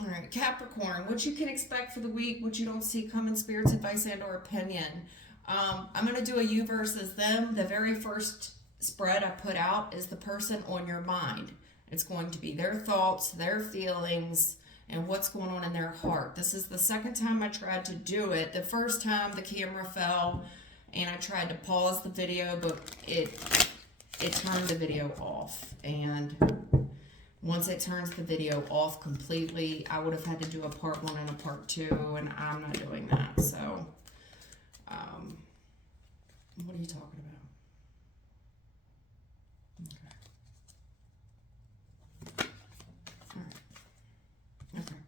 All right, Capricorn, what you can expect for the week, what you don't see coming, spirits, advice, and or opinion. I'm going to do a you versus them. The very first spread I put out is the person on your mind. It's going to be their thoughts, their feelings, and what's going on in their heart. This is the second time I tried to do it. The first time the camera fell and I tried to pause the video, but it turned the video off. And once it turns the video off completely, I would have had to do a part 1 and a part 2, and I'm not doing that. So, what are you talking about? Okay. All right. Okay.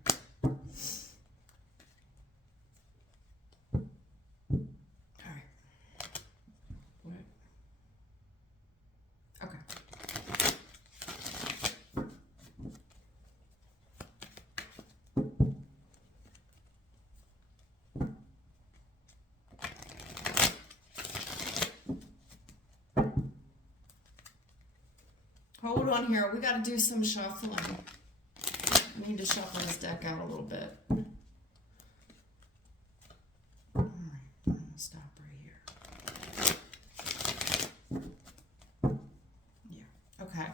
All right. What? Okay. Hold on here. We got to do some shuffling. I need to shuffle this deck out a little bit. All right, I'm going to stop right here. Yeah, okay.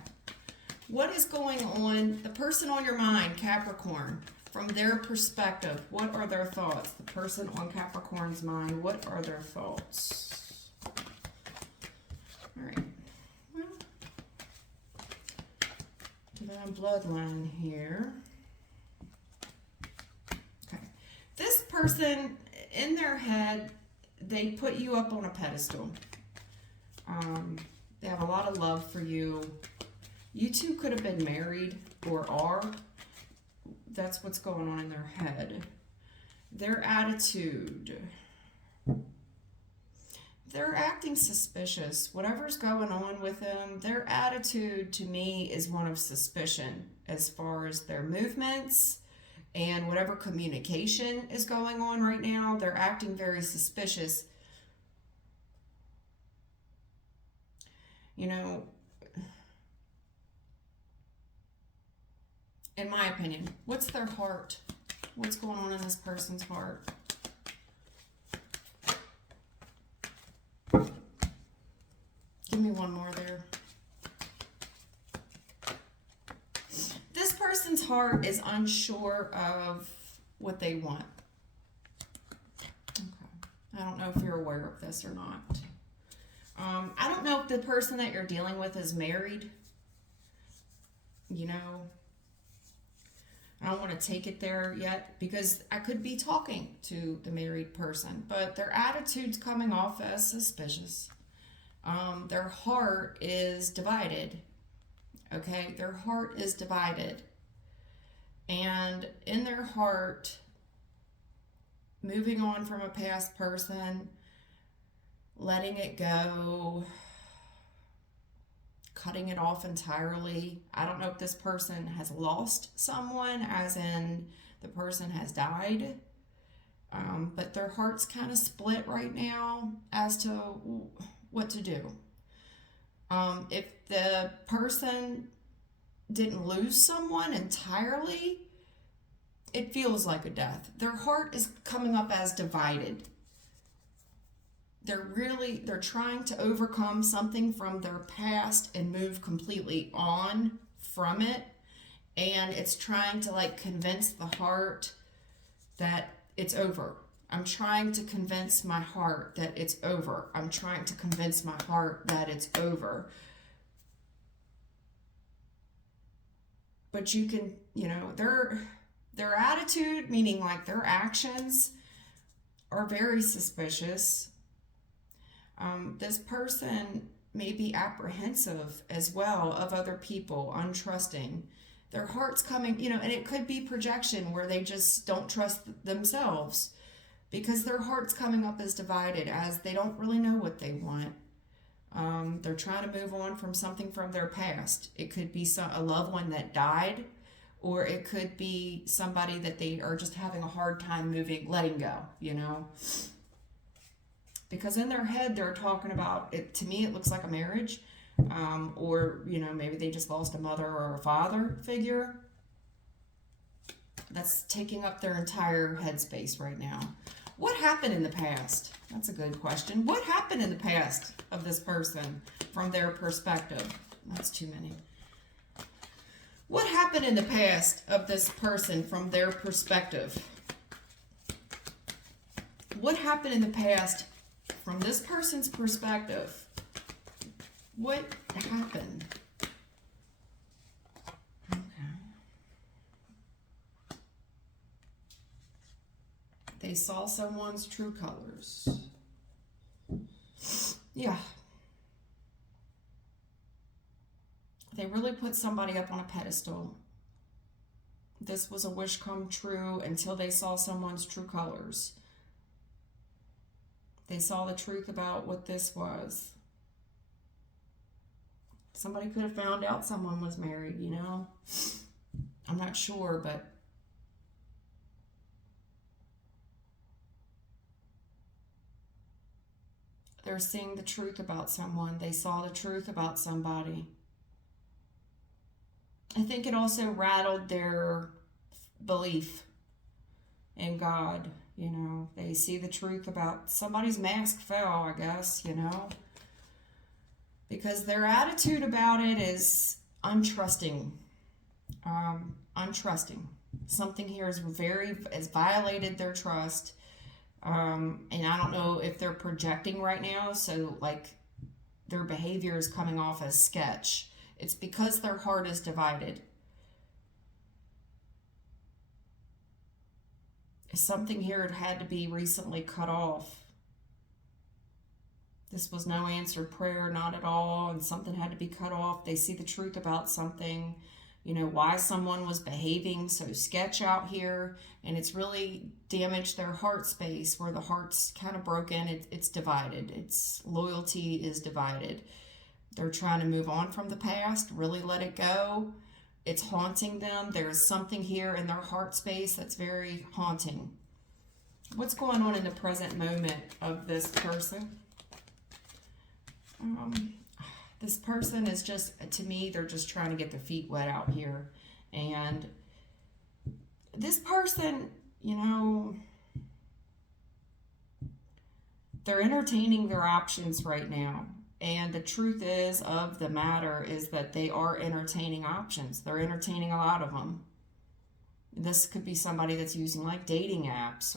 What is going on? The person on your mind, Capricorn, from their perspective, what are their thoughts? The person on Capricorn's mind, what are their thoughts? All right. Divine bloodline here. Okay. This person, in their head, they put you up on a pedestal. They have a lot of love for you. You two could have been married or are. That's what's going on in their head. Their attitude. They're acting suspicious. Whatever's going on with them, their attitude to me is one of suspicion as far as their movements and whatever communication is going on right now. They're acting very suspicious. You know, in my opinion, what's their heart? What's going on in this person's heart? Give me one more there. This person's heart is unsure of what they want. Okay. I don't know if you're aware of this or not. I don't know if the person that you're dealing with is married. You know, I don't want to take it there yet because I could be talking to the married person, but their attitude's coming off as suspicious. Their heart is divided. Okay, their heart is divided. And in their heart, moving on from a past person, letting it go, cutting it off entirely. I don't know if this person has lost someone, as in the person has died. But their heart's kind of split right now as to what to do. If the person didn't lose someone entirely, it feels like a death. Their heart is coming up as divided. They're trying to overcome something from their past and move completely on from it. And it's trying to like convince the heart that it's over. I'm trying to convince my heart that it's over. I'm trying to convince my heart that it's over. But you can, you know, their attitude, meaning like their actions, are very suspicious. This person may be apprehensive as well of other people, untrusting. Their heart's coming, you know, and it could be projection where they just don't trust themselves because their heart's coming up as divided, as they don't really know what they want. They're trying to move on from something from their past. It could be a loved one that died, or it could be somebody that they are just having a hard time letting go, you know. Because in their head, they're talking about it. To me, it looks like a marriage, or, you know, maybe they just lost a mother or a father figure. That's taking up their entire headspace right now. What happened in the past? That's a good question. What happened in the past of this person from their perspective? That's too many. What happened in the past of this person from their perspective? What happened in the past from this person's perspective? What happened? Okay. They saw someone's true colors. Yeah. They really put somebody up on a pedestal. This was a wish come true until they saw someone's true colors. They saw the truth about what this was. Somebody could have found out someone was married, you know? I'm not sure, but they're seeing the truth about someone. They saw the truth about somebody. I think it also rattled their belief in God. You know, they see the truth about somebody's mask fell, I guess, you know, because their attitude about it is untrusting. Untrusting. Something here has violated their trust. And I don't know if they're projecting right now, so like their behavior is coming off as sketch. It's because their heart is divided. Something here had to be recently cut off. This was no answered prayer, not at all, and something had to be cut off. They see the truth about something, you know, why someone was behaving so sketch out here, and it's really damaged their heart space where the heart's kind of broken. It's divided. Its loyalty is divided. They're trying to move on from the past, really let it go. It's haunting them. There's something here in their heart space that's very haunting. What's going on in the present moment of this person? This person is just, to me, they're just trying to get their feet wet out here. And this person, you know, they're entertaining their options right now. And the truth is of the matter is that they are entertaining options. They're entertaining a lot of them. This could be somebody that's using like dating apps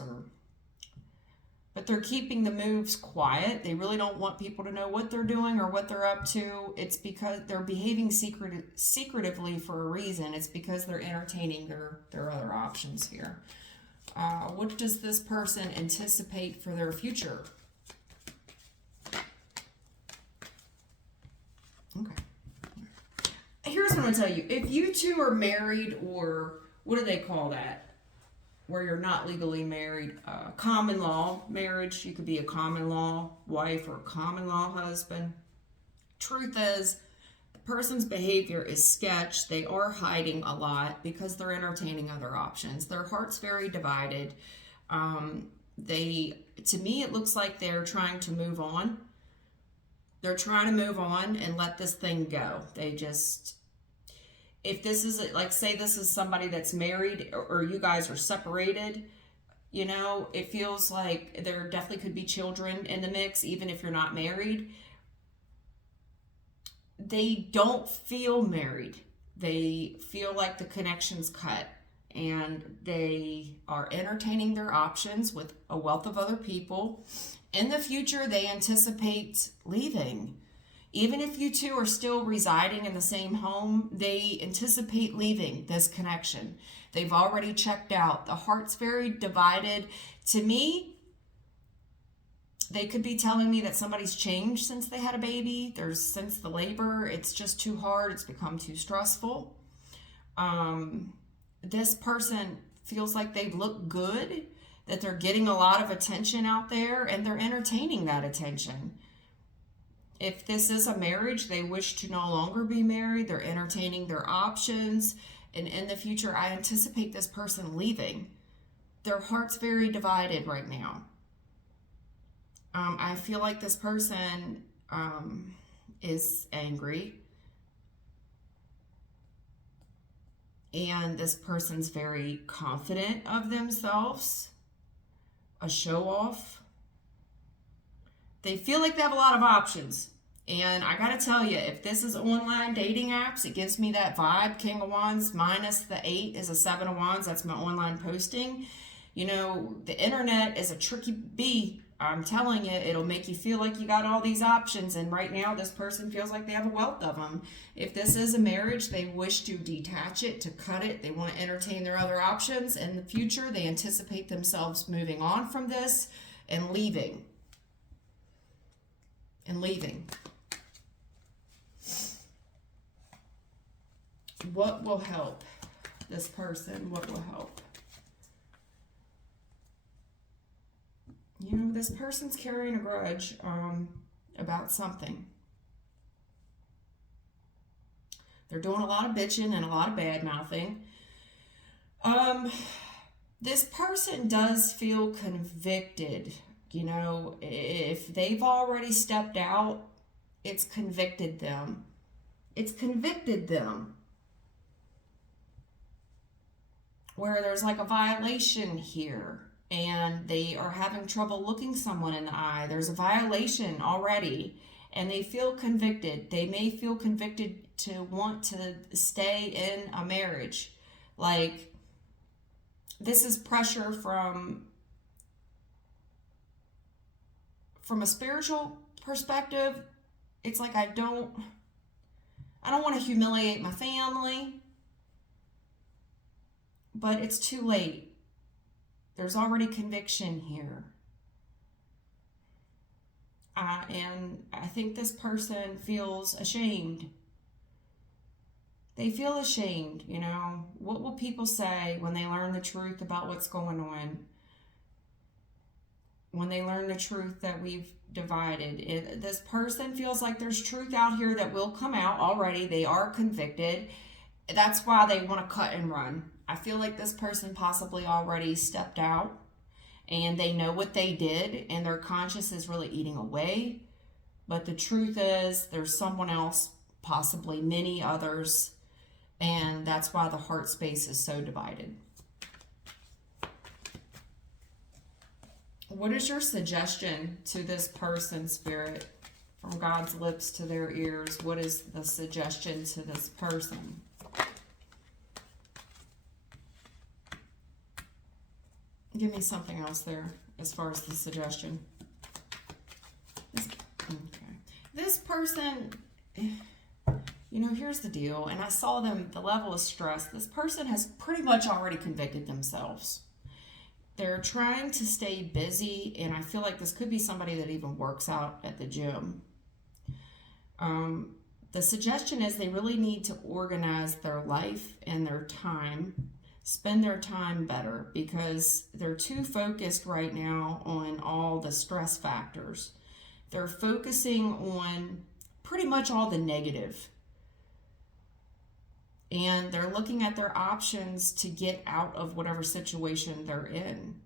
but they're keeping the moves quiet. They really don't want people to know what they're doing or what they're up to. It's because they're behaving secretively for a reason. It's because they're entertaining their other options here. What does this person anticipate for their future? Okay. Here's what I'm going to tell you. If you two are married, or what do they call that? Where you're not legally married. Common law marriage. You could be a common law wife or a common law husband. Truth is, the person's behavior is sketch. They are hiding a lot because they're entertaining other options. Their heart's very divided. To me, it looks like they're trying to move on. They're trying to move on and let this thing go. They just, if this is, like, say this is somebody that's married or you guys are separated, you know, it feels like there definitely could be children in the mix, even if you're not married. They don't feel married. They feel like the connection's cut, and they are entertaining their options with a wealth of other people. In the future, they anticipate leaving. Even if you two are still residing in the same home, they anticipate leaving this connection. They've already checked out. The heart's very divided. To me, they could be telling me that somebody's changed since they had a baby. Since the labor, it's just too hard. It's become too stressful. This person feels like they look good, that they're getting a lot of attention out there, and they're entertaining that attention. If this is a marriage, they wish to no longer be married. They're entertaining their options. And in the future, I anticipate this person leaving. Their heart's very divided right now. I feel like this person is angry. And this person's very confident of themselves, a show off. They feel like they have a lot of options. And I gotta tell you, if this is online dating apps, it gives me that vibe. King of Wands minus the 8 is a 7 of Wands. That's my online posting. You know, the internet is a tricky bee. I'm telling you, it'll make you feel like you got all these options. And right now, this person feels like they have a wealth of them. If this is a marriage, they wish to detach it, to cut it. They want to entertain their other options. In the future, they anticipate themselves moving on from this and leaving. What will help this person? What will help? You know, this person's carrying a grudge about something. They're doing a lot of bitching and a lot of bad mouthing. This person does feel convicted. You know, if they've already stepped out, it's convicted them. It's convicted them. Where there's like a violation here and they are having trouble looking someone in the eye. There's a violation already and they feel convicted. They may feel convicted to want to stay in a marriage. Like, this is pressure from a spiritual perspective. It's like, I don't want to humiliate my family, but it's too late. There's already conviction here. And I think this person feels ashamed. They feel ashamed, you know. What will people say when they learn the truth about what's going on? When they learn the truth that we've divided. This person feels like there's truth out here that will come out already. They are convicted. That's why they want to cut and run. I feel like this person possibly already stepped out and they know what they did and their conscience is really eating away. But the truth is there's someone else, possibly many others, and that's why the heart space is so divided. What is your suggestion to this person, Spirit? From God's lips to their ears, what is the suggestion to this person? Give me something else there as far as the suggestion. This person, you know, here's the deal. And I saw them, the level of stress. This person has pretty much already convicted themselves. They're trying to stay busy. And I feel like this could be somebody that even works out at the gym. The suggestion is they really need to organize their life and their time. Spend their time better because they're too focused right now on all the stress factors. They're focusing on pretty much all the negative. And they're looking at their options to get out of whatever situation they're in.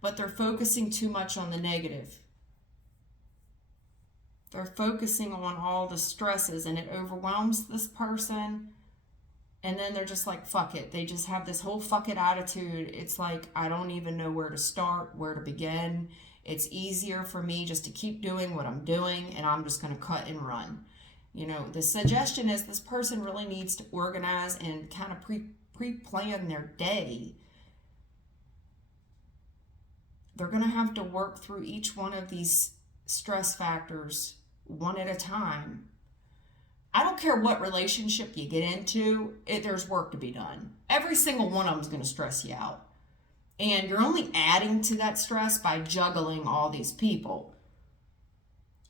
But they're focusing too much on the negative. They're focusing on all the stresses and it overwhelms this person. And then they're just like, fuck it. They just have this whole fuck it attitude. It's like, I don't even know where to start, where to begin. It's easier for me just to keep doing what I'm doing and I'm just going to cut and run. You know, the suggestion is this person really needs to organize and kind of pre-plan their day. They're going to have to work through each one of these stress factors one at a time. I don't care what relationship you get into, there's work to be done. Every single one of them is going to stress you out. And you're only adding to that stress by juggling all these people.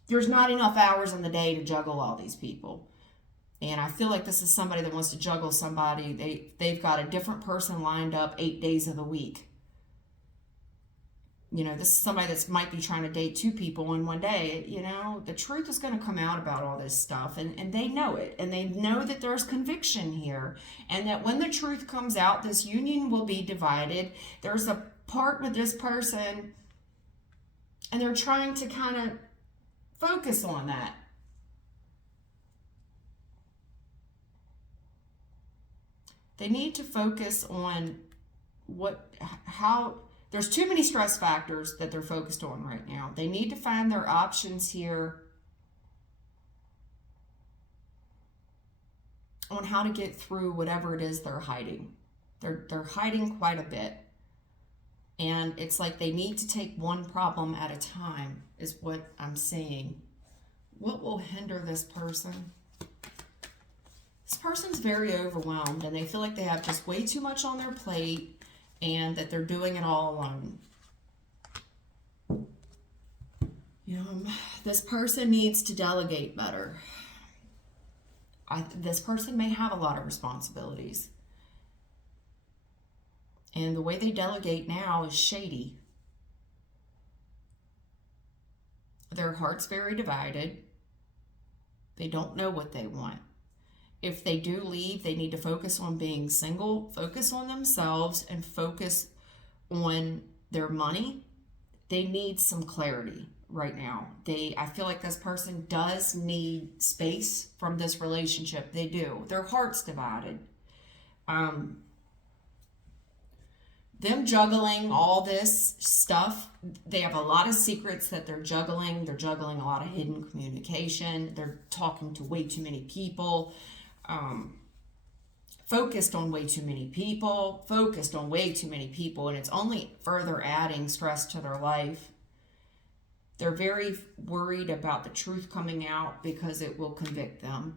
There's not enough hours in the day to juggle all these people. And I feel like this is somebody that wants to juggle somebody. They've got a different person lined up 8 days of the week. You know, this is somebody that might be trying to date 2 people in one day. You know, the truth is going to come out about all this stuff. And they know it. And they know that there's conviction here. And that when the truth comes out, this union will be divided. There's a part with this person. And they're trying to kind of focus on that. They need to focus on how, there's too many stress factors that they're focused on right now. They need to find their options here on how to get through whatever it is they're hiding. They're hiding quite a bit. And it's like they need to take one problem at a time, is what I'm saying. What will hinder this person? This person's very overwhelmed, and they feel like they have just way too much on their plate and that they're doing it all alone. This person needs to delegate better. This person may have a lot of responsibilities. And the way they delegate now is shady. Their heart's very divided. They don't know what they want. If they do leave, they need to focus on being single, focus on themselves, and focus on their money. They need some clarity right now. I feel like this person does need space from this relationship. They do. Their heart's divided. Them juggling all this stuff, they have a lot of secrets that they're juggling. They're juggling a lot of hidden communication. They're talking to way too many people. Focused on way too many people, and it's only further adding stress to their life. They're very worried about the truth coming out because it will convict them.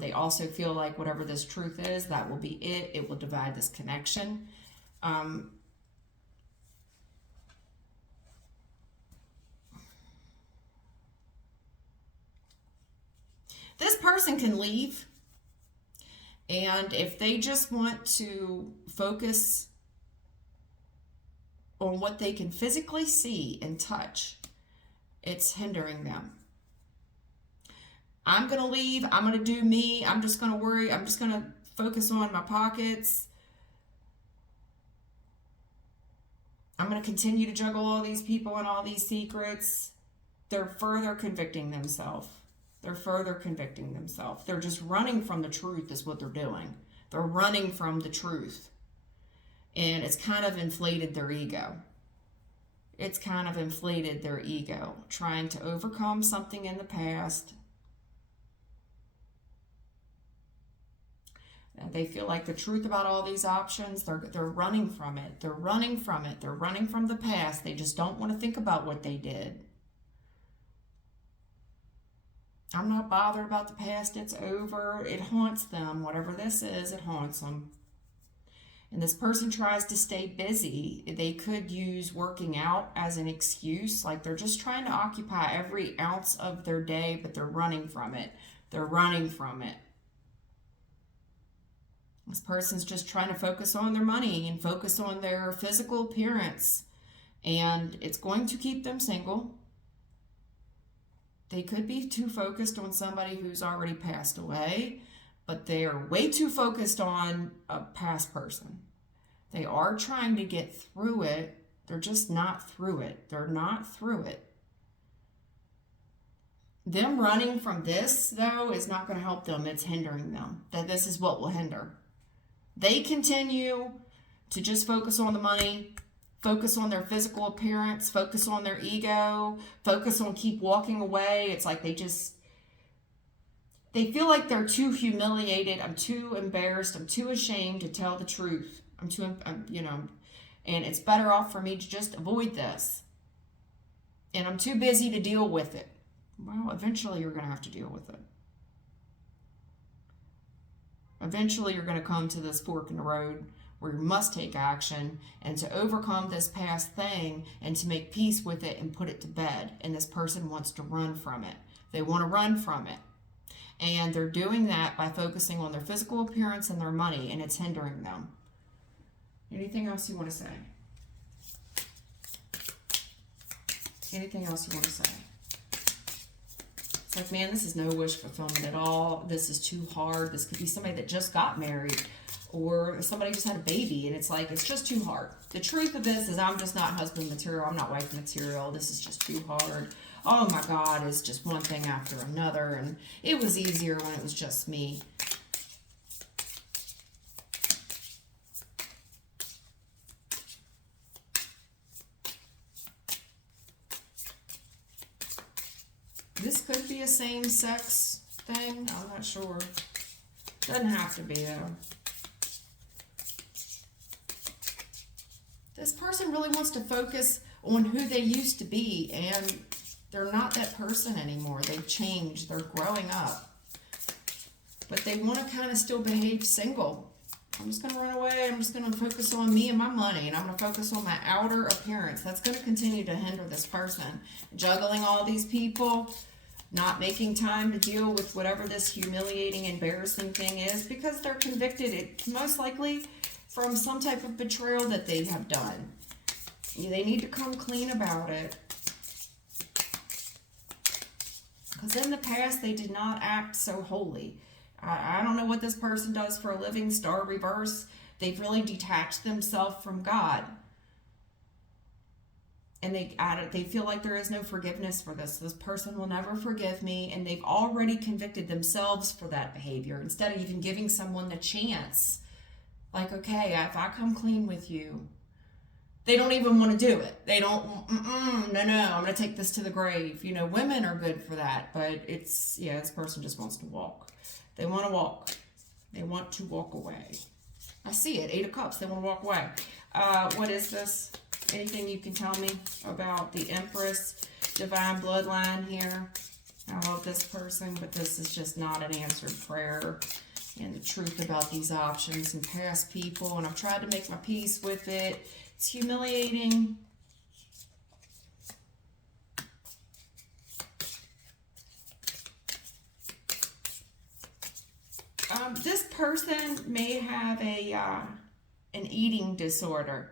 They also feel like whatever this truth is, that will be it. It will divide this connection. This person can leave. And if they just want to focus on what they can physically see and touch, it's hindering them. I'm going to leave. I'm going to do me. I'm just going to worry. I'm just going to focus on my pockets. I'm going to continue to juggle all these people and all these secrets. They're further convicting themselves. They're just running from the truth is what they're doing. They're running from the truth. And it's kind of inflated their ego. Trying to overcome something in the past. They feel like the truth about all these options, they're running from it. They're running from the past. They just don't want to think about what they did. I'm not bothered about the past. It's over. It haunts them. Whatever this is, it haunts them. And this person tries to stay busy. They could use working out as an excuse. Like they're just trying to occupy every ounce of their day, but they're running from it. This person's just trying to focus on their money and focus on their physical appearance. And it's going to keep them single. They could be too focused on somebody who's already passed away, but they are way too focused on a past person. They are trying to get through it. They're just not through it. Them running from this, though, is not going to help them. It's hindering them. This is what will hinder. They continue to just focus on the money, focus on their physical appearance, focus on their ego, focus on keep walking away. It's like they feel like they're too humiliated. I'm too embarrassed. I'm too ashamed to tell the truth. And it's better off for me to just avoid this. And I'm too busy to deal with it. Well, eventually you're going to have to deal with it. Eventually you're going to come to this fork in the road where you must take action and to overcome this past thing and to make peace with it and put it to bed. And this person wants to run from it. They want to run from it. And they're doing that by focusing on their physical appearance and their money, and it's hindering them. Anything else you want to say? Anything else you want to say? It's like, man, this is no wish fulfillment at all. This is too hard. This could be somebody that just got married or somebody just had a baby, and it's like, it's just too hard. The truth of this is I'm just not husband material. I'm not wife material. This is just too hard. Oh my God, it's just one thing after another, and it was easier when it was just me. be a same-sex thing. I'm not sure. Doesn't have to be, though. This person really wants to focus on who they used to be, and they're not that person anymore. They've changed. They're growing up. But they want to kind of still behave single. I'm just going to run away. I'm just going to focus on me and my money, and I'm going to focus on my outer appearance. That's going to continue to hinder this person. Juggling all these people, not making time to deal with whatever this humiliating, embarrassing thing is, because they're convicted, it most likely from some type of betrayal that they have done. They need to come clean about it. Because in the past, they did not act so holy. I don't know what this person does for a living. Star reverse. They've really detached themselves from God. And they feel like there is no forgiveness for this. This person will never forgive me. And they've already convicted themselves for that behavior. Instead of even giving someone the chance. Like, okay, if I come clean with you. They don't even want to do it. They don't, no, I'm going to take this to the grave. You know, women are good for that. But it's, yeah, this person just wants to walk. They want to walk. They want to walk away. I see it. 8 of Cups. They want to walk away. What is this? Anything you can tell me about the Empress, divine bloodline here? I love this person, but this is just not an answered prayer. And the truth about these options and past people. And I've tried to make my peace with it. It's humiliating. This person may have an eating disorder.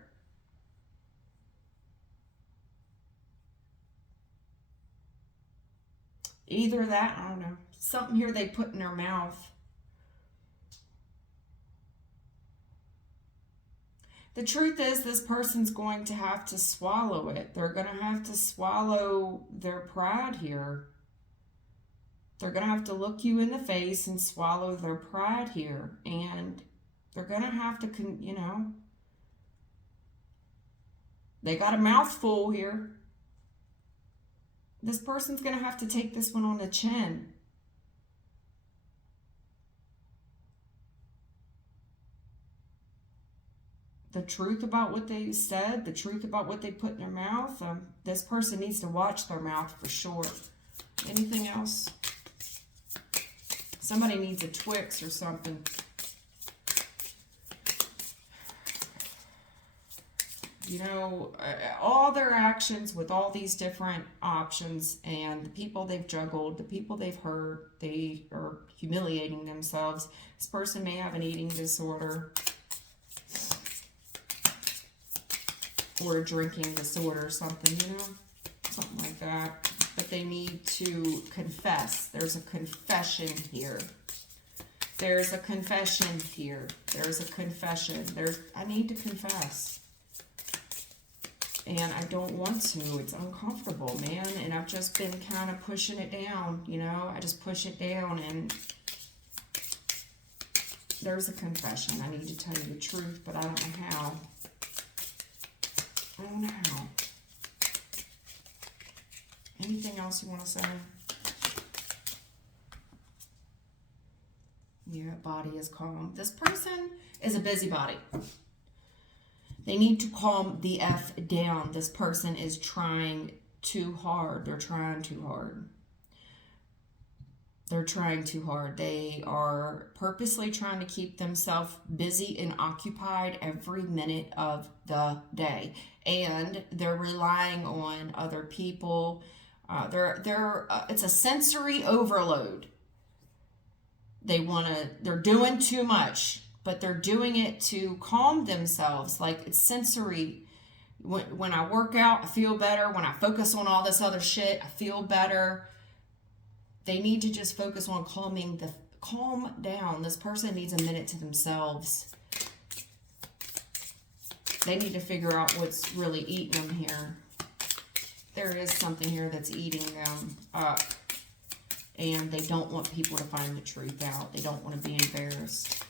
Either that, I don't know, something here they put in their mouth. The truth is, this person's going to have to swallow it. They're going to have to swallow their pride here. They're going to have to look you in the face and swallow their pride here. And they're going to have to, you know, they got a mouthful here. This person's going to have to take this one on the chin. The truth about what they said, the truth about what they put in their mouth, this person needs to watch their mouth for sure. Anything else? Somebody needs a Twix or something. You know, all their actions with all these different options and the people they've juggled, the people they've hurt, they are humiliating themselves. This person may have an eating disorder or a drinking disorder or something, you know, something like that. But they need to confess. There's a confession here. There's a confession here. There's a confession. I need to confess. And I don't want to. It's uncomfortable, man. And I've just been kind of pushing it down, you know. I just push it down and there's a confession. I need to tell you the truth, but I don't know how. I don't know how. Anything else you want to say? Yeah, body is calm. This person is a busybody. They need to calm the F down. This person is trying too hard. They're trying too hard. They're trying too hard. They are purposely trying to keep themselves busy and occupied every minute of the day. And they're relying on other people. It's a sensory overload. They're doing too much, but they're doing it to calm themselves. Like, it's sensory. When I work out, I feel better. When I focus on all this other shit, I feel better. They need to just focus on calm down. This person needs a minute to themselves. They need to figure out what's really eating them here. There is something here that's eating them up. And they don't want people to find the truth out. They don't want to be embarrassed.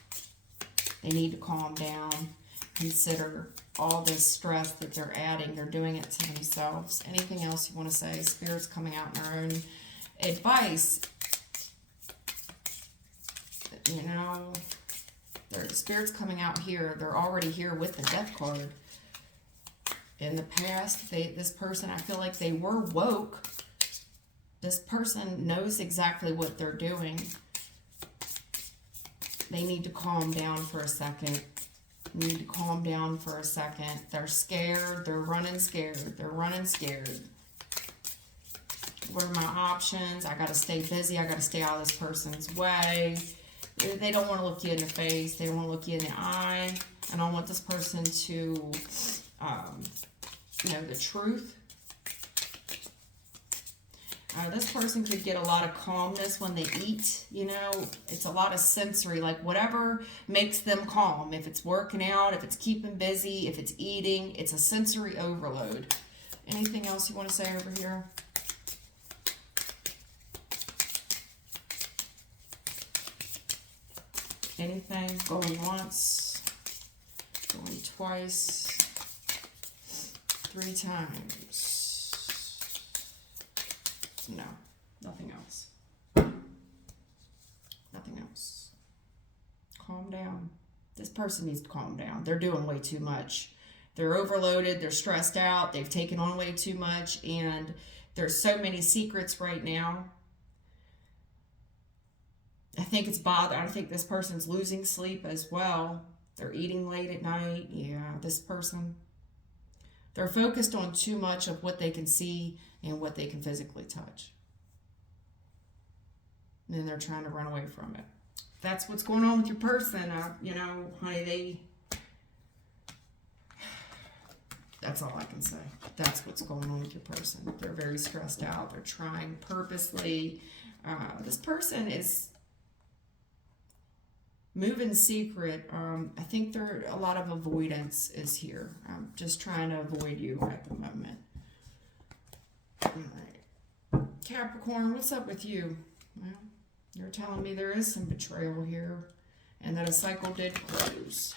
They need to calm down. Consider all this stress that they're adding. They're doing it to themselves. Anything else you want to say? Spirit's coming out in their own advice, you know, the Spirit's coming out here. They're already here with the Death card. In the past, this person, I feel like they were woke. This person knows exactly what they're doing. They need to calm down for a second. Need to calm down for a second. They're scared. They're running scared. They're running scared. What are my options? I got to stay busy. I got to stay out of this person's way. They don't want to look you in the face. They don't want to look you in the eye. I don't want this person to know the truth. This person could get a lot of calmness when they eat, you know. It's a lot of sensory, like whatever makes them calm. If it's working out, if it's keeping busy, if it's eating, it's a sensory overload. Anything else you want to say over here? Anything? Going once, going twice, 3 times. No, nothing else. Nothing else. Calm down. This person needs to calm down. They're doing way too much. They're overloaded. They're stressed out. They've taken on way too much. And there's so many secrets right now. I think it's bothering. I think this person's losing sleep as well. They're eating late at night. Yeah, this person. They're focused on too much of what they can see and what they can physically touch. And then they're trying to run away from it. That's what's going on with your person. You know, honey, that's all I can say. That's what's going on with your person. They're very stressed out. They're trying purposely. This person is moving secret. I think a lot of avoidance is here. I'm just trying to avoid you at the moment. All right. Capricorn, what's up with you? Well, you're telling me there is some betrayal here and that a cycle did close.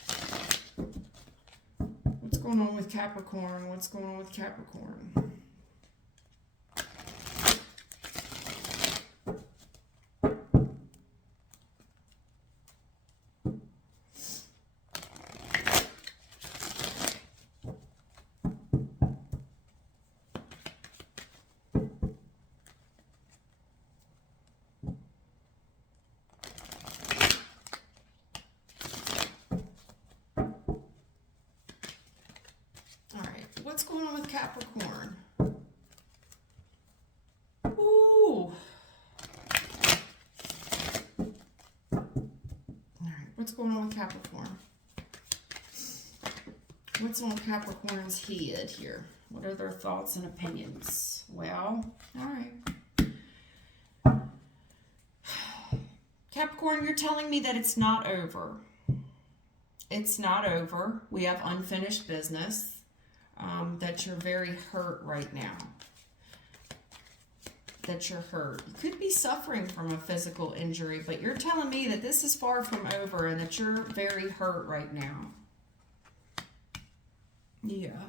What's going on with Capricorn? What's going on with Capricorn? What's going on with Capricorn? Ooh. Alright, what's going on with Capricorn? What's on Capricorn's head here? What are their thoughts and opinions? Well, alright. Capricorn, you're telling me that it's not over. It's not over. We have unfinished business. That you're very hurt right now. That you're hurt. You could be suffering from a physical injury, but you're telling me that this is far from over and that you're very hurt right now. Yeah.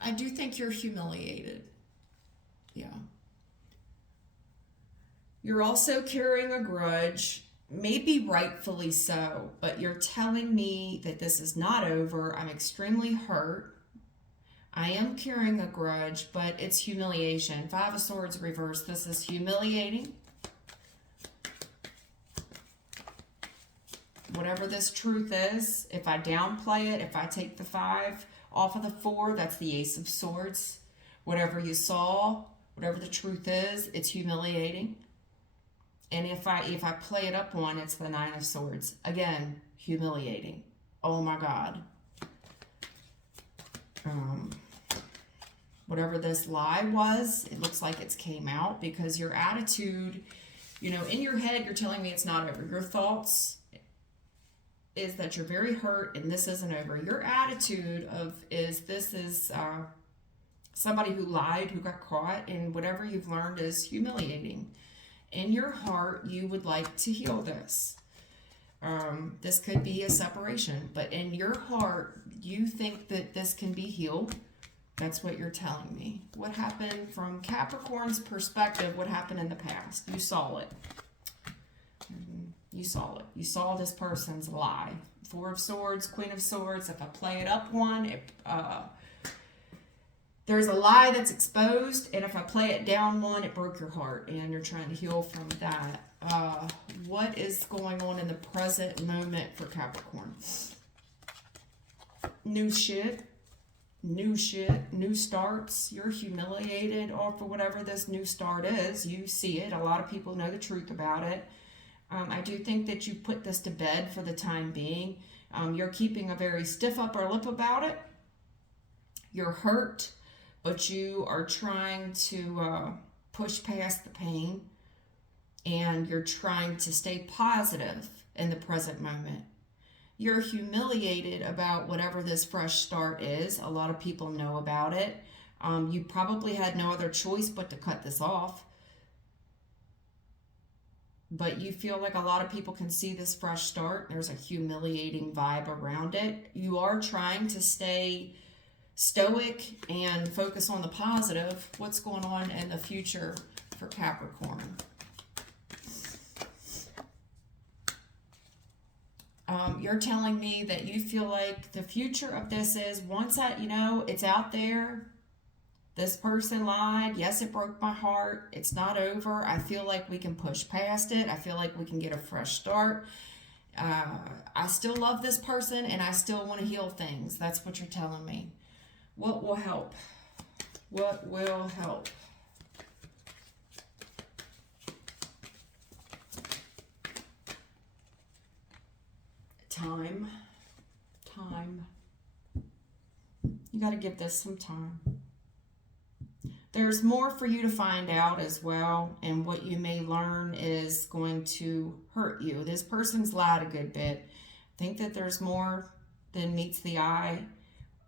I do think you're humiliated. Yeah. You're also carrying a grudge. Maybe rightfully so, but you're telling me that this is not over. I'm extremely hurt. I am carrying a grudge, but it's humiliation. 5 of Swords reversed. This is humiliating. Whatever this truth is, if I downplay it, if I take the 5 off of the 4, that's the Ace of Swords. Whatever you saw, whatever the truth is, it's humiliating. And if I play it up one, it's the 9 of Swords. Again, humiliating. Oh my God. Whatever this lie was, it looks like it's came out because your attitude, you know, in your head, you're telling me it's not over. Your thoughts is that you're very hurt and this isn't over. Your attitude this is somebody who lied, who got caught, and whatever you've learned is humiliating. In your heart, you would like to heal this. This could be a separation, but in your heart, you think that this can be healed. That's what you're telling me. What happened from Capricorn's perspective? What happened in the past? You saw it. You saw it. You saw this person's lie. Four of Swords, Queen of Swords. If I play it up one, there's a lie that's exposed, and if I play it down one, it broke your heart, and you're trying to heal from that. What is going on in the present moment for Capricorn? New shit. New starts. You're humiliated for whatever this new start is. You see it. A lot of people know the truth about it. I do think that you put this to bed for the time being. You're keeping a very stiff upper lip about it. You're hurt, but you are trying to push past the pain, and you're trying to stay positive in the present moment. You're humiliated about whatever this fresh start is. A lot of people know about it. You probably had no other choice but to cut this off. But you feel like a lot of people can see this fresh start. There's a humiliating vibe around it. You are trying to stay stoic and focus on the positive. What's going on in the future for Capricorn? You're telling me that you feel like the future of this is once that, it's out there. This person lied. Yes, it broke my heart. It's not over. I feel like we can push past it. I feel like we can get a fresh start. I still love this person, and I still want to heal things. That's what you're telling me. What will help? What will help? Time. You got to give this some time. There's more for you to find out as well, and what you may learn is going to hurt you. This person's lied a good bit. I think that there's more than meets the eye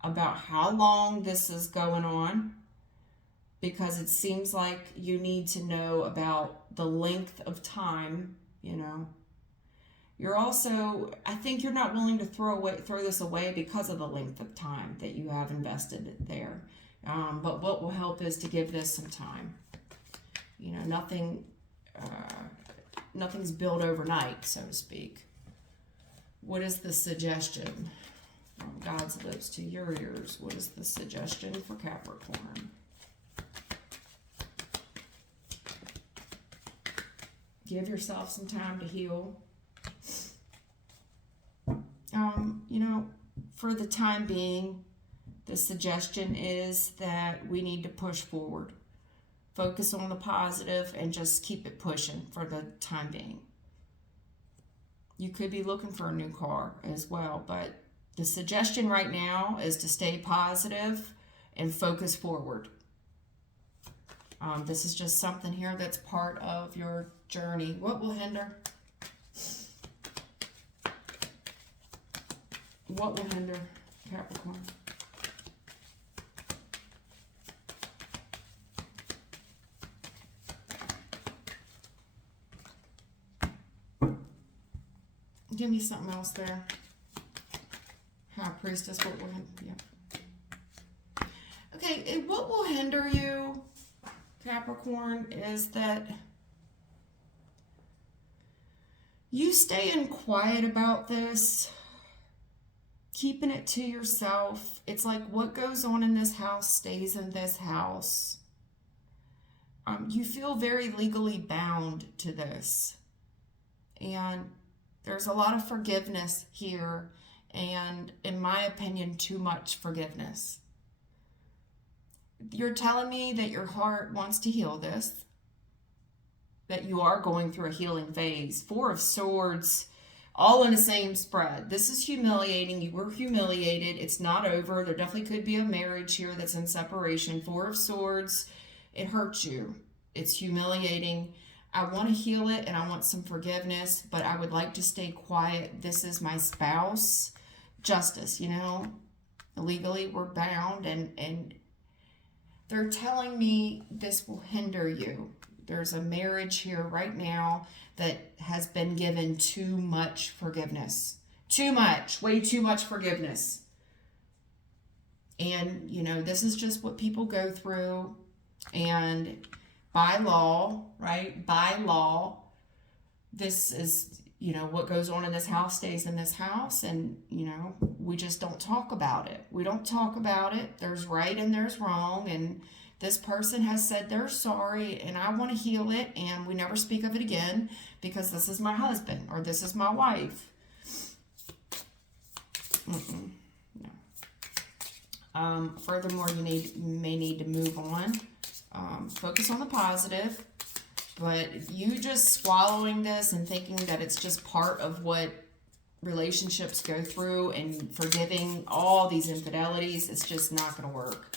about how long this is going on, because it seems like you need to know about the length of time, You're also, I think you're not willing to throw this away because of the length of time that you have invested there. But what will help is to give this some time. Nothing's built overnight, so to speak. What is the suggestion from God's lips to your ears? What is the suggestion for Capricorn? Give yourself some time to heal. For the time being, the suggestion is that we need to push forward. Focus on the positive and just keep it pushing for the time being. You could be looking for a new car as well, but the suggestion right now is to stay positive and focus forward. This is just something here that's part of your journey. What will hinder? What will hinder Capricorn? Give me something else there. High Priestess, what will hinder? Yeah. Okay, what will hinder you, Capricorn, is that you staying quiet about this, keeping it to yourself. It's like what goes on in this house stays in this house. You feel very legally bound to this. And there's a lot of forgiveness here. And in my opinion, too much forgiveness. You're telling me that your heart wants to heal this. That you are going through a healing phase. Four of Swords, all in the same spread. This is humiliating. You were humiliated. It's not over. There definitely could be a marriage here that's in separation. Four of Swords, it hurts you. It's humiliating. I want to heal it and I want some forgiveness, but I would like to stay quiet. This is my spouse. Justice, legally we're bound, and they're telling me this will hinder you. There's a marriage here right now that has been given too much forgiveness. Too much. Way too much forgiveness. And, you know, this is just what people go through. And by law, right? By law, this is, you know, what goes on in this house stays in this house. And, you know, we just don't talk about it. We don't talk about it. There's right and there's wrong. And this person has said they're sorry and I want to heal it. And we never speak of it again because this is my husband or this is my wife. Mm-mm. Furthermore, you may need to move on. Focus on the positive. But you just swallowing this and thinking that it's just part of what relationships go through and forgiving all these infidelities, it's just not going to work.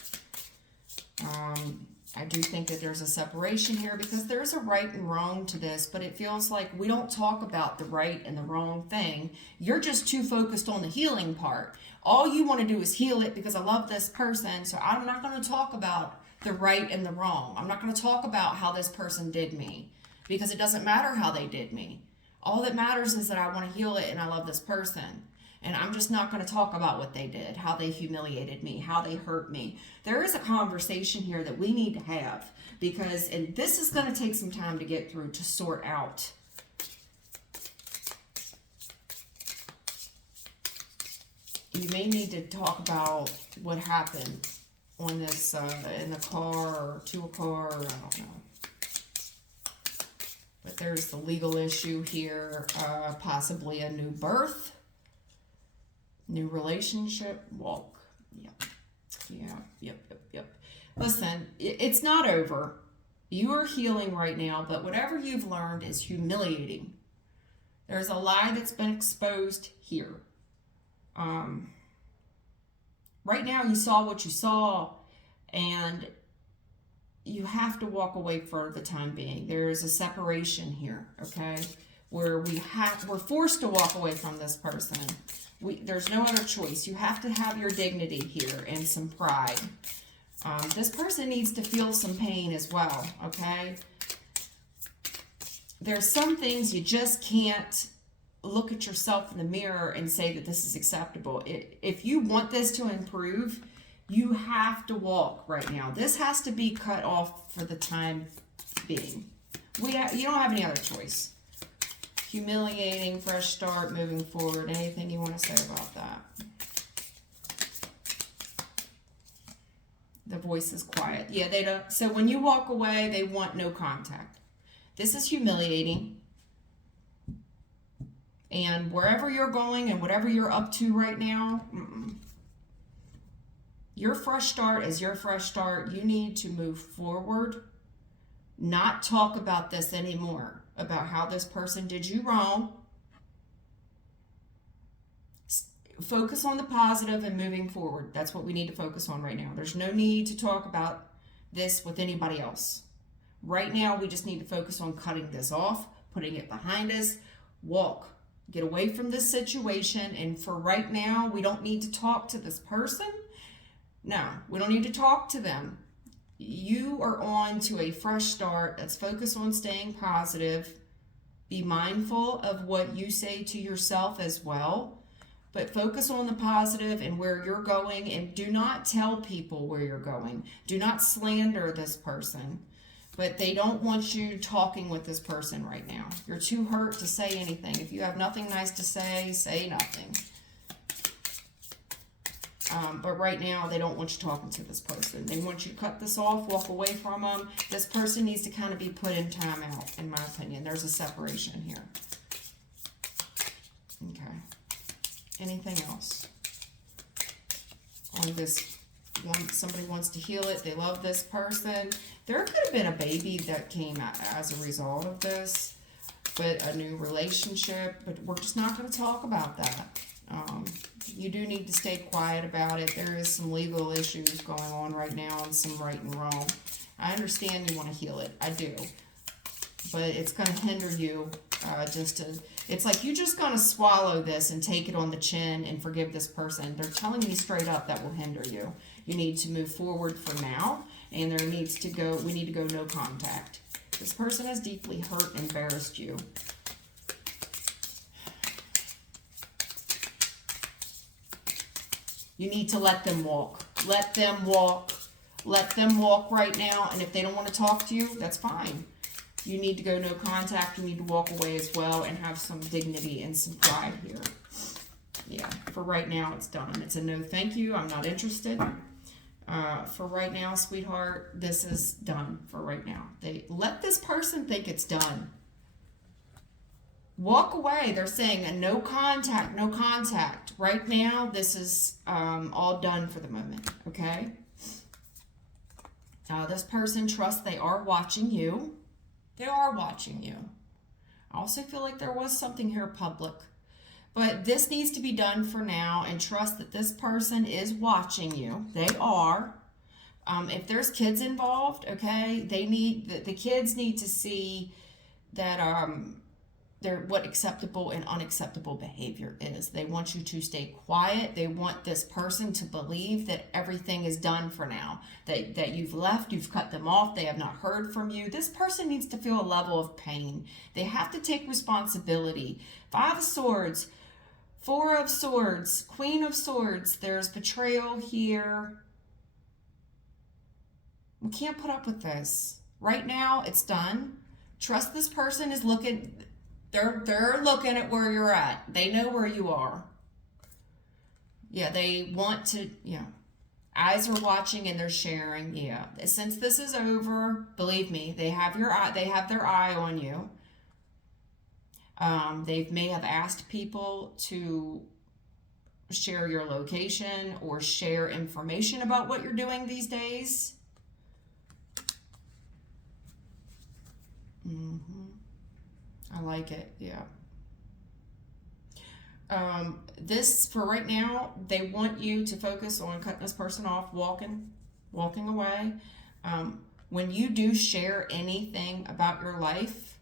I do think that there's a separation here because there's a right and wrong to this, but it feels like we don't talk about the right and the wrong thing. You're just too focused on the healing part. All you want to do is heal it because I love this person, so I'm not going to talk about the right and the wrong. I'm not going to talk about how this person did me because it doesn't matter how they did me. All that matters is that I want to heal it and I love this person. And I'm just not going to talk about what they did, how they humiliated me, how they hurt me. There is a conversation here that we need to have because, and this is going to take some time to get through to sort out. You may need to talk about what happened on this, in the car or to a car, or I don't know. But there's the legal issue here, possibly a new birth. New relationship, walk. Yep. Listen, it's not over. You are healing right now, but whatever you've learned is humiliating. There's a lie that's been exposed here. Right now you saw what you saw, and you have to walk away for the time being. There is a separation here, okay? Where we're forced to walk away from this person. There's no other choice. You have to have your dignity here and some pride. This person needs to feel some pain as well, okay? There's some things you just can't look at yourself in the mirror and say that this is acceptable. If you want this to improve, you have to walk right now. This has to be cut off for the time being. You don't have any other choice. Humiliating, fresh start, moving forward. Anything you want to say about that? The voice is quiet. Yeah, they don't. So when you walk away, they want no contact. This is humiliating. And wherever you're going and whatever you're up to right now, your fresh start is your fresh start. You need to move forward, not talk about this anymore, about how this person did you wrong. Focus on the positive and moving forward. That's what we need to focus on right now. There's no need to talk about this with anybody else. Right now, we just need to focus on cutting this off, putting it behind us, walk, get away from this situation. And for right now, we don't need to talk to this person. No, we don't need to talk to them. You are on to a fresh start. Let's focus on staying positive. Be mindful of what you say to yourself as well. But focus on the positive and where you're going, and do not tell people where you're going. Do not slander this person. But they don't want you talking with this person right now. You're too hurt to say anything. If you have nothing nice to say nothing. But right now, they don't want you talking to this person. They want you to cut this off, walk away from them. This person needs to kind of be put in timeout, in my opinion. There's a separation here. Okay. Anything else on this one? Somebody wants to heal it. They love this person. There could have been a baby that came as a result of this, but a new relationship. But we're just not going to talk about that. You do need to stay quiet about it. There is some legal issues going on right now and some right and wrong. I understand you want to heal it. I do. But it's going to hinder you it's like you just going to swallow this and take it on the chin and forgive this person. They're telling me straight up that will hinder you. You need to move forward for now, and we need to go no contact. This person has deeply hurt and embarrassed you. You need to let them walk. Let them walk. Let them walk right now. And if they don't want to talk to you, that's fine. You need to go no contact. You need to walk away as well and have some dignity and some pride here. Yeah, for right now, it's done. It's a no thank you. I'm not interested. For right now, sweetheart, this is done for right now. Let this person think it's done. Walk away. They're saying a no contact, no contact. Right now, this is all done for the moment, okay? This person trusts they are watching you. They are watching you. I also feel like there was something here public. But this needs to be done for now, and trust that this person is watching you. They are. If there's kids involved, okay, the kids need to see that what acceptable and unacceptable behavior is. They want you to stay quiet. They want this person to believe that everything is done for now. That you've left, you've cut them off, they have not heard from you. This person needs to feel a level of pain. They have to take responsibility. 5 of Swords, 4 of Swords, Queen of Swords. There's betrayal here. We can't put up with this. Right now, it's done. Trust this person is looking. They're looking at where you're at. They know where you are. Yeah, they want to, eyes are watching and they're sharing. Yeah. Since this is over, believe me, they have their eye on you. They may have asked people to share your location or share information about what you're doing these days. I like it, yeah. This, for right now, they want you to focus on cutting this person off, walking away. When you do share anything about your life,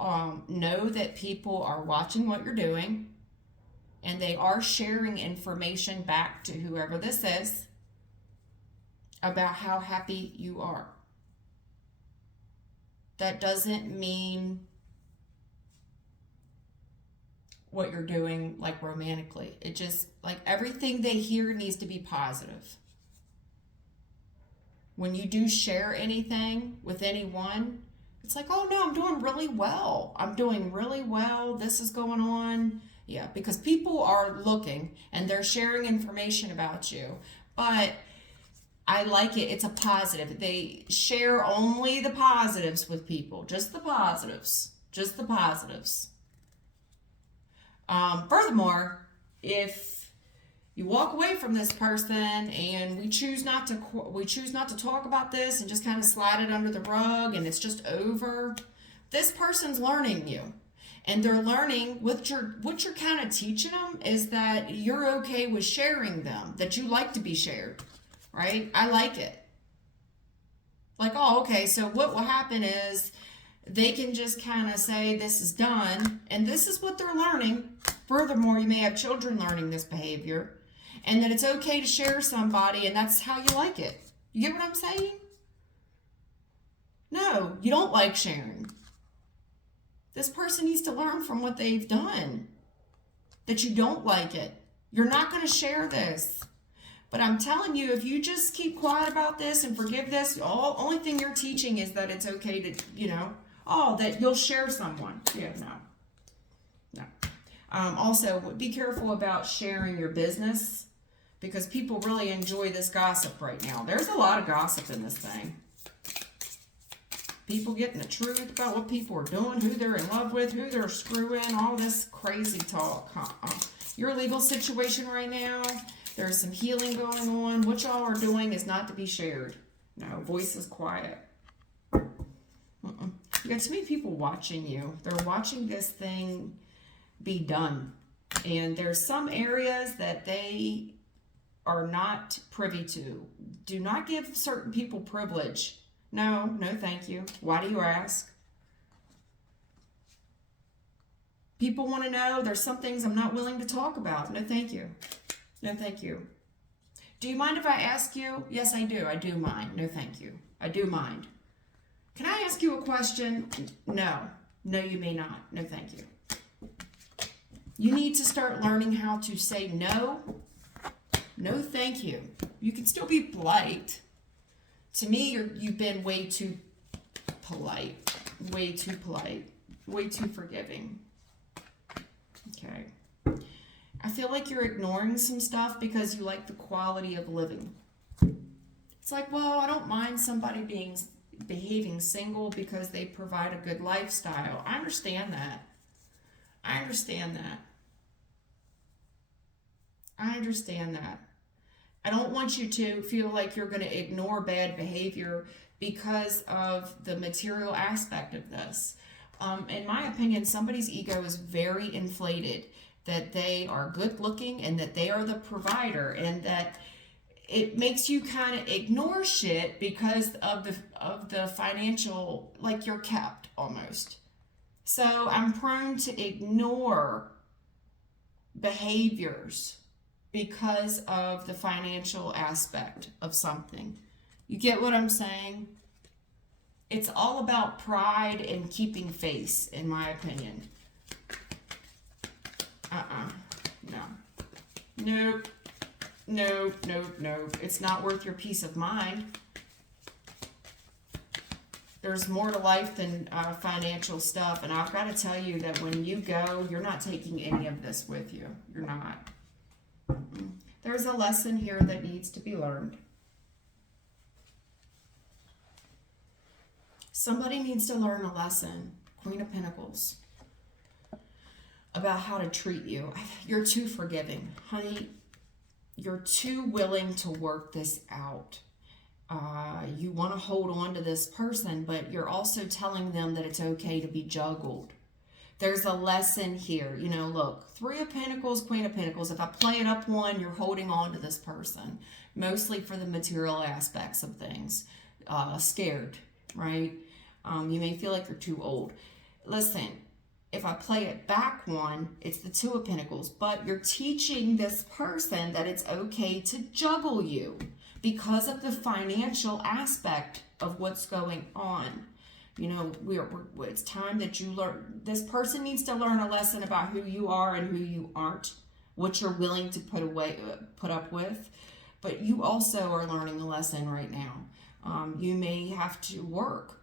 know that people are watching what you're doing, and they are sharing information back to whoever this is about how happy you are. That doesn't mean what you're doing like romantically. It just, like, everything they hear needs to be positive. When you do share anything with anyone, it's like, oh no, I'm doing really well. I'm doing really well. This is going on. Yeah, because people are looking and they're sharing information about you. But I like it. It's a positive. They share only the positives with people. Just the positives. Just the positives. Furthermore, if you walk away from this person and we choose not to talk about this and just kind of slide it under the rug and it's just over, this person's learning you. And they're learning what you're kind of teaching them is that you're okay with sharing them, that you like to be shared. Right? I like it. Like, oh, okay, so what will happen is they can just kind of say this is done, and this is what they're learning. Furthermore, you may have children learning this behavior, and that it's okay to share somebody, and that's how you like it. You get what I'm saying? No, you don't like sharing. This person needs to learn from what they've done, that you don't like it. You're not going to share this. But I'm telling you, if you just keep quiet about this and forgive this, only thing you're teaching is that it's okay to, that you'll share someone. Yeah, no. Also, be careful about sharing your business because people really enjoy this gossip right now. There's a lot of gossip in this thing. People getting the truth about what people are doing, who they're in love with, who they're screwing, all this crazy talk. Your legal situation right now, there's some healing going on. What y'all are doing is not to be shared. No, voice is quiet. You got too many people watching you. They're watching this thing be done. And there's some areas that they are not privy to. Do not give certain people privilege. No, thank you. Why do you ask? People want to know there's some things I'm not willing to talk about. No, thank you. No, thank you. Do you mind if I ask you? Yes, I do. I do mind. No, thank you. I do mind. Can I ask you a question? No. No, you may not. No, thank you. You need to start learning how to say no No, thank you. You can still be polite. To me, you've been way too polite. Way too polite. Way too forgiving. Okay. I feel like you're ignoring some stuff because you like the quality of living. It's like, well, I don't mind somebody behaving single because they provide a good lifestyle. I understand that. I understand that. I understand that. I don't want you to feel like you're going to ignore bad behavior because of the material aspect of this. In my opinion, somebody's ego is very inflated, that they are good looking and that they are the provider, and that it makes you kind of ignore shit because of the financial, like you're kept almost. So I'm prone to ignore behaviors because of the financial aspect of something. You get what I'm saying? It's all about pride and keeping face, in my opinion. No. Nope. Nope. It's not worth your peace of mind. There's more to life than financial stuff. And I've got to tell you that when you go, you're not taking any of this with you. You're not. There's a lesson here that needs to be learned. Somebody needs to learn a lesson, Queen of Pentacles, about how to treat you. You're too forgiving. Honey, you're too willing to work this out. You want to hold on to this person, but you're also telling them that it's okay to be juggled. There's a lesson here. You know, look, Three of Pentacles, Queen of Pentacles. If I play it up one, you're holding on to this person, mostly for the material aspects of things. Scared, right? You may feel like you're too old. Listen, if I play it back one, it's the Two of Pentacles, but you're teaching this person that it's okay to juggle you because of the financial aspect of what's going on. You know, it's time that you learn. This person needs to learn a lesson about who you are and who you aren't, what you're willing to put up with. But you also are learning a lesson right now. You may have to work.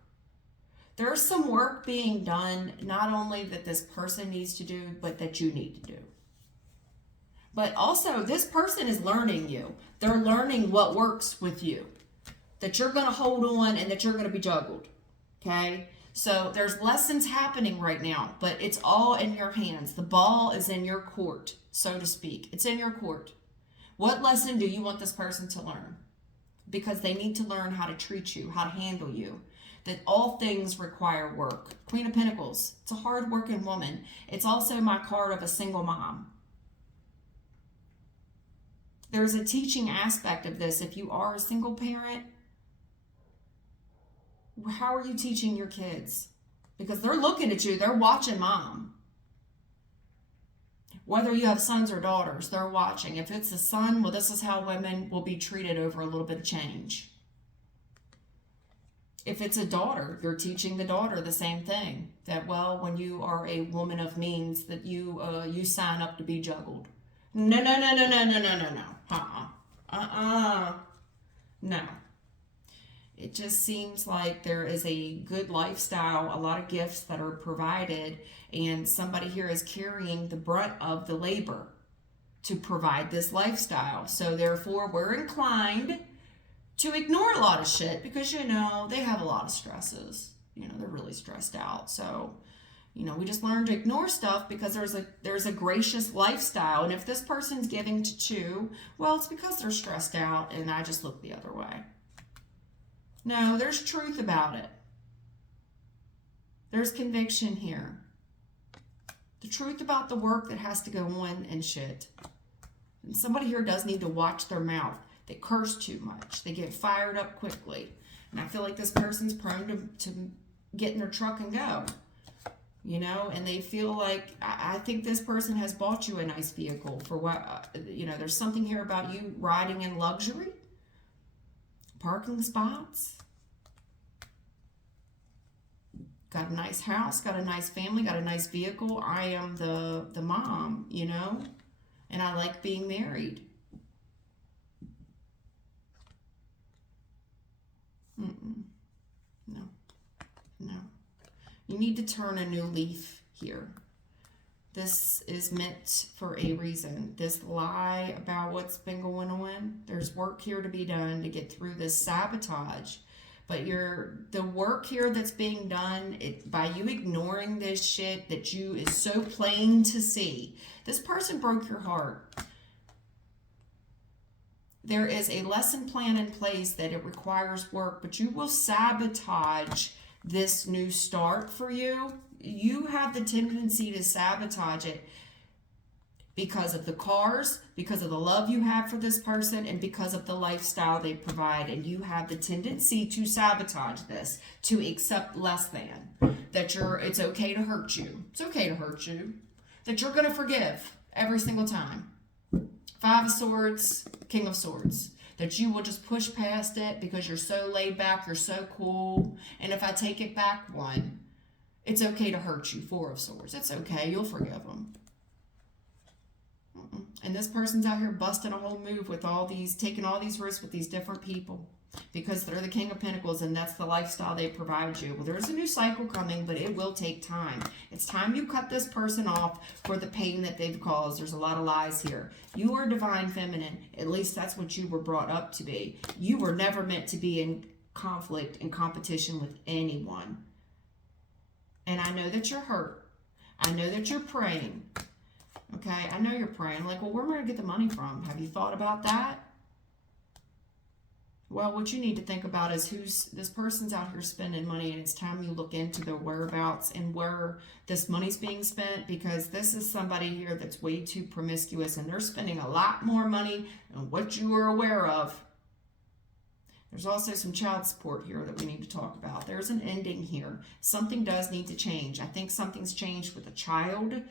There's some work being done, not only that this person needs to do, but that you need to do. But also, this person is learning you. They're learning what works with you, that you're going to hold on and that you're going to be juggled. Okay? So there's lessons happening right now, but it's all in your hands. The ball is in your court, so to speak. It's in your court. What lesson do you want this person to learn? Because they need to learn how to treat you, how to handle you. That all things require work. Queen of Pentacles. It's a hard-working woman. It's also my card of a single mom. There's a teaching aspect of this. If you are a single parent, how are you teaching your kids? Because they're looking at you. They're watching mom. Whether you have sons or daughters, they're watching. If it's a son, well, this is how women will be treated over a little bit of change. If it's a daughter, you're teaching the daughter the same thing. That, well, when you are a woman of means, that you sign up to be juggled. No. No. It just seems like there is a good lifestyle, a lot of gifts that are provided, and somebody here is carrying the brunt of the labor to provide this lifestyle. So therefore, we're inclined to ignore a lot of shit because, you know, they have a lot of stresses. You know, they're really stressed out. So, you know, we just learn to ignore stuff because there's a gracious lifestyle. And if this person's giving to two, well, it's because they're stressed out and I just look the other way. No, there's truth about it. There's conviction here. The truth about the work that has to go on and shit. And somebody here does need to watch their mouth. They curse too much. They get fired up quickly. And I feel like this person's prone to get in their truck and go. You know, and they feel like, I think this person has bought you a nice vehicle for what, you know, there's something here about you riding in luxury. Parking spots. Got a nice house, got a nice family, got a nice vehicle. I am the mom, you know, and I like being married. need to turn a new leaf here. This is meant for a reason. This lie about what's been going on, there's work here to be done to get through this sabotage. But the work here that's being done, by you ignoring this shit that you is so plain to see. This person broke your heart. There is a lesson plan in place that it requires work, but you will sabotage this new start for you. You have the tendency to sabotage it because of the cars, because of the love you have for this person, and because of the lifestyle they provide. And you have the tendency to sabotage this, to accept less than. That it's okay to hurt you. It's okay to hurt you. That you're going to forgive every single time. 5 of Swords, King of Swords. That you will just push past it because you're so laid back, you're so cool. And if I take it back one, it's okay to hurt you. 4 of Swords. It's okay. You'll forgive them. And this person's out here busting a whole move with taking all these risks with these different people because they're the King of Pentacles and that's the lifestyle they provide you. Well, there's a new cycle coming, but it will take time. It's time you cut this person off for the pain that they've caused. There's a lot of lies here. You are divine feminine. At least that's what you were brought up to be. You were never meant to be in conflict and competition with anyone. And I know that you're hurt. I know that you're praying. Okay, I know you're praying. Like, well, where am I going to get the money from? Have you thought about that? Well, what you need to think about is this person's out here spending money, and it's time you look into their whereabouts and where this money's being spent, because this is somebody here that's way too promiscuous, and they're spending a lot more money than what you are aware of. There's also some child support here that we need to talk about. There's an ending here. Something does need to change. I think something's changed with a child.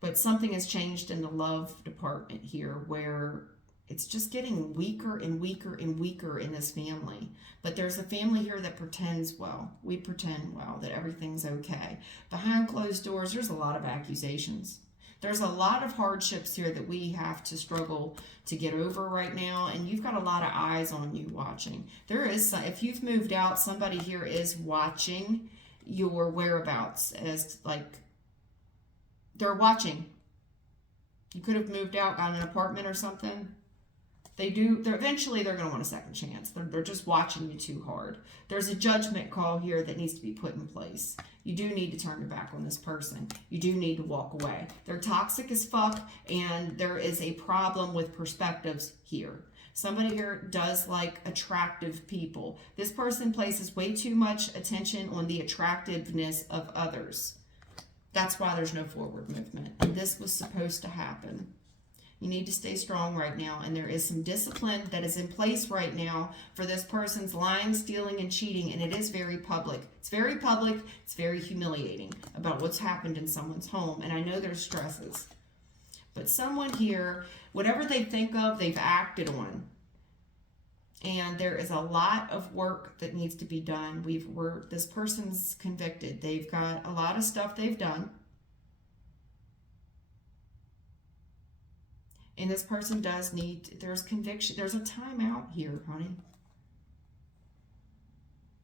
But something has changed in the love department here where it's just getting weaker and weaker and weaker in this family. But there's a family here that pretends well. We pretend well, that everything's okay. Behind closed doors, there's a lot of accusations. There's a lot of hardships here that we have to struggle to get over right now. And you've got a lot of eyes on you watching. If you've moved out, somebody here is watching your whereabouts as like, they're watching. You could have moved out, got an apartment or something. Eventually they're going to want a second chance. They're just watching you too hard. There's a judgment call here that needs to be put in place. You do need to turn your back on this person. You do need to walk away. They're toxic as fuck, and there is a problem with perspectives here. Somebody here does like attractive people. This person places way too much attention on the attractiveness of others. That's why there's no forward movement. And this was supposed to happen. You need to stay strong right now. And there is some discipline that is in place right now for this person's lying, stealing, and cheating. And it is very public. It's very public. It's very humiliating about what's happened in someone's home. And I know there's stresses. But someone here, whatever they think of, they've acted on. And there is a lot of work that needs to be done. This person's convicted. They've got a lot of stuff they've done. And this person there's conviction. There's a timeout here, honey.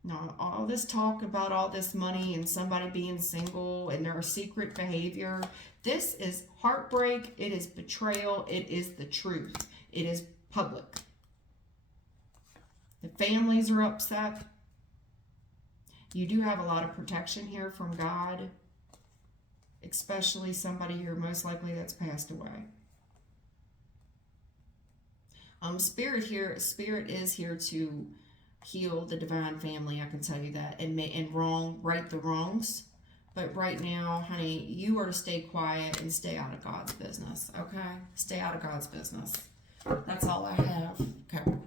Now, all this talk about all this money and somebody being single and their secret behavior, this is heartbreak. It is betrayal. It is the truth. It is public. The families are upset. You do have a lot of protection here from God, especially somebody here most likely that's passed away. Spirit is here to heal the divine family, I can tell you that, and right the wrongs. But right now, honey, you are to stay quiet and stay out of God's business, okay? Stay out of God's business. That's all I have, Capricorn.